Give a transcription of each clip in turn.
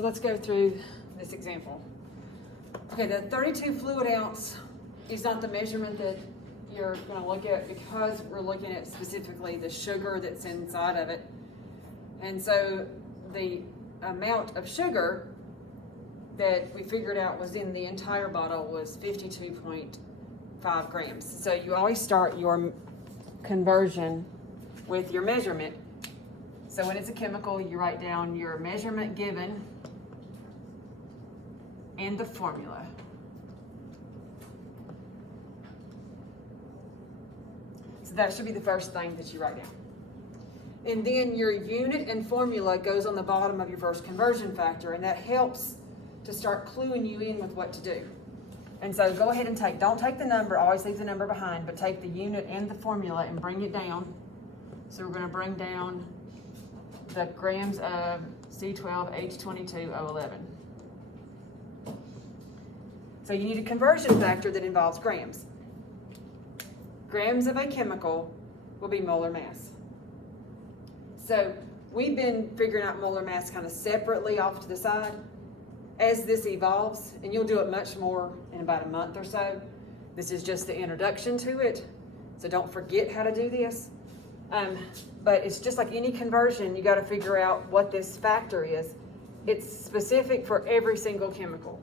Let's go through this example. Okay, the 32 fluid ounce is not the measurement that you're going to look at because we're looking at specifically the sugar that's inside of it. And so the amount of sugar that we figured out was in the entire bottle was 52.5 grams. So you always start your conversion with your measurement. So when it's a chemical, you write down your measurement given and the formula. So that should be the first thing that you write down. And then your unit and formula goes on the bottom of your first conversion factor, and that helps to start cluing you in with what to do. And so go ahead and don't take the number, always leave the number behind, but take the unit and the formula and bring it down. So we're going to bring down the grams of C12H22O11. So you need a conversion factor that involves grams. Grams of a chemical will be molar mass. So we've been figuring out molar mass kind of separately off to the side. As this evolves, and you'll do it much more in about a month or so, this is just the introduction to it, so don't forget how to do this. But it's just like any conversion, you got to figure out what this factor is. It's specific for every single chemical.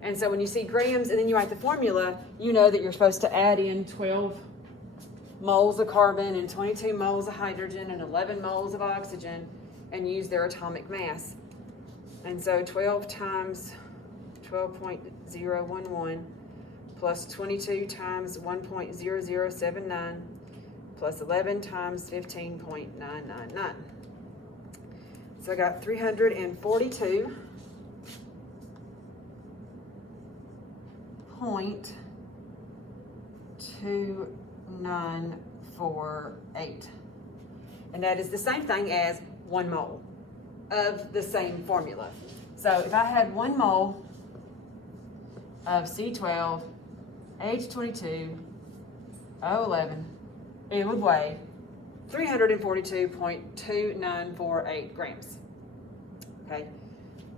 And so when you see grams and then you write the formula, you know that you're supposed to add in 12 moles of carbon and 22 moles of hydrogen and 11 moles of oxygen and use their atomic mass. And so 12 times 12.011 plus 22 times 1.0079 plus 11 times 15.999. So I got 342.2948. And that is the same thing as 1 mole of the same formula. So if I had 1 mole of C12, H22O11, it would weigh 342.2948 grams. Okay,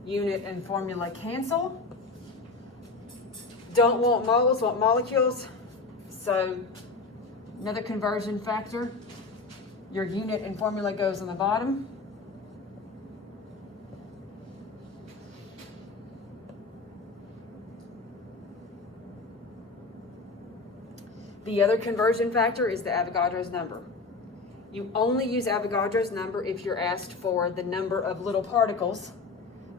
unit and formula cancel. Don't want moles, want molecules. So another conversion factor, your unit and formula goes on the bottom. The other conversion factor is the Avogadro's number. You only use Avogadro's number if you're asked for the number of little particles,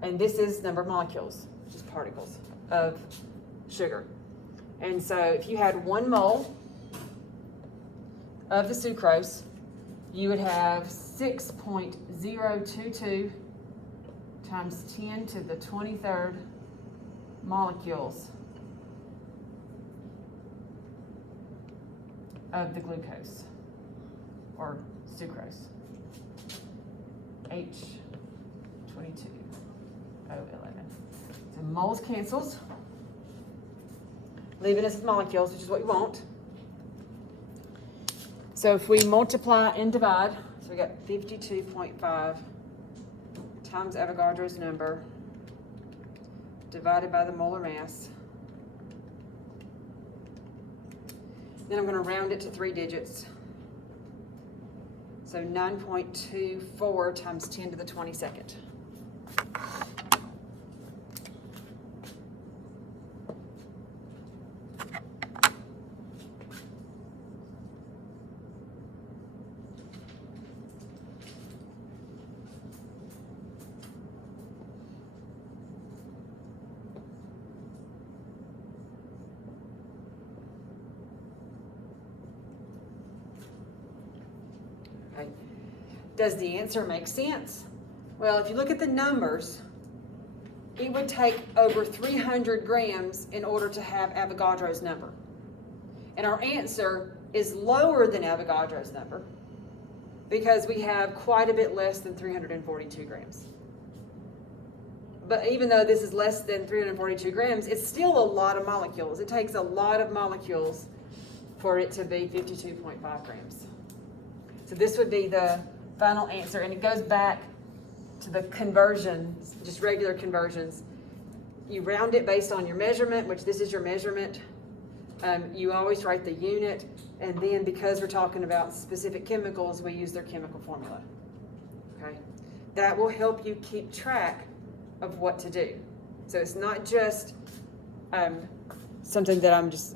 and this is number of molecules, just particles of sugar. And so if you had 1 mole of the sucrose, you would have 6.022 times 10 to the 23rd molecules of the glucose, or sucrose, H22O11. So moles cancels, leaving us with molecules, which is what you want. So if we multiply and divide, so we got 52.5 times Avogadro's number divided by the molar mass. Then I'm going to round it to 3 digits. So 9.24 times 10 to the 22nd. Does the answer make sense? Well, if you look at the numbers, it would take over 300 grams in order to have Avogadro's number. And our answer is lower than Avogadro's number because we have quite a bit less than 342 grams. But even though this is less than 342 grams, it's still a lot of molecules. It takes a lot of molecules for it to be 52.5 grams. So this would be the final answer, and it goes back to the conversions just regular conversions. You round it based on your measurement, which this is your measurement. You always write the unit, and then because we're talking about specific chemicals, we use their chemical formula. Okay, that will help you keep track of what to do. So it's not just something that I'm just